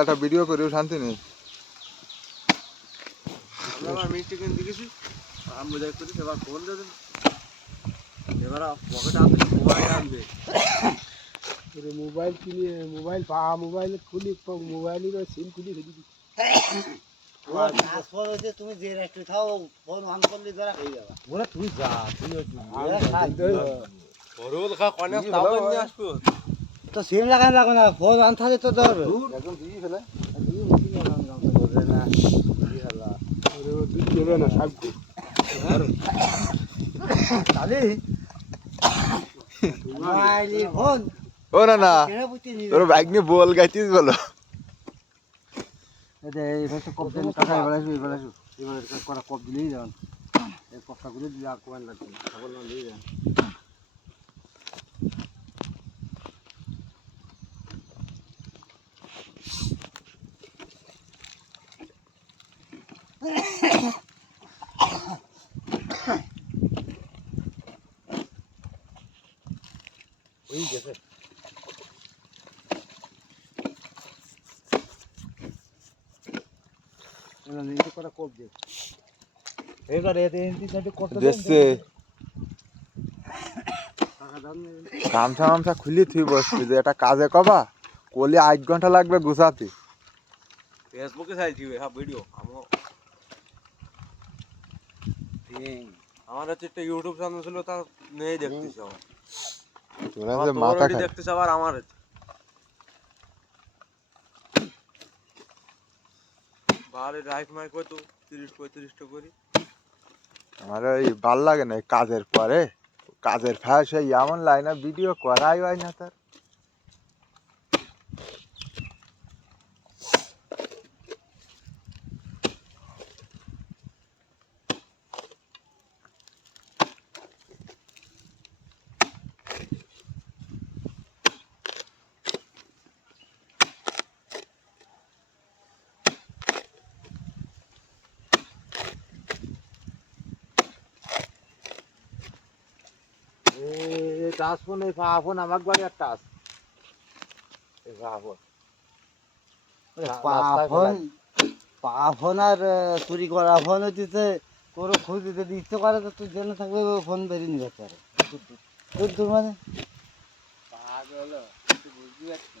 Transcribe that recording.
একটা ভিডিও করেও শান্তি নেই। আমরা মিষ্টি কিনতে গেছি, আমি যাই করি এবার ফোন দেবেন, এবার পকেটে আপনি মোবাইল আনবে, মোবাইল কিনে মোবাইল মোবাইল খুলি মোবাইলের সিম খুলি রেখে তুমি যে রেস্টুরেন্ট খাও ফোন অন করলে ধরা খেয়ে যাবা। ওরা তুই যা, তুই তো সিম লাগাই লাগো না, ফোন অন থাকে তো ধরবে। একদম দিয়ে ফেলে না সব ফোন ও না না তোর বাইক নিয়ে বল গাইতিস বলো। কপ দিন কাকা এবার আসবো এবার কটা কপ দিলেই যান, এই কপটাগুলো দিয়ে কোয়ান লাগবে ছাগল না দিয়ে যান। ওই গেছে কটা কপ দিয়ে এবার দেখছে গামছা মামছা খুলি তুই বসবি যে এটা কাজে কবা কলি 8 ঘন্টা লাগবে গুছাতে। ফেসবুকে চাইছি হ্যাঁ ভিডিও, আমার হচ্ছে একটা ইউটিউব চ্যানেল ছিল, তা নেই দেখতেছি আমার, তোরা যে মাথা খায় দেখতেছি আবার আমার বাড়ি রাইট মাইক হয়তো 30-35টা করি। আমার ওই ভাল লাগে না কাজের পরে, কাজের ফাঁসে এমন লাইনে ভিডিও করাই হয় না তার। টাচ ফোন এই ফোন আমার বাড়ি আর টাচ এই ফোন ফোন আর চুরি করা ফোন হচ্ছে কোনো খুঁজ যদি ইচ্ছে করে তো তুই জেনে থাকবে ফোন বেরিয়ে নিতে পারে। তোর মানে বুঝতে পারছি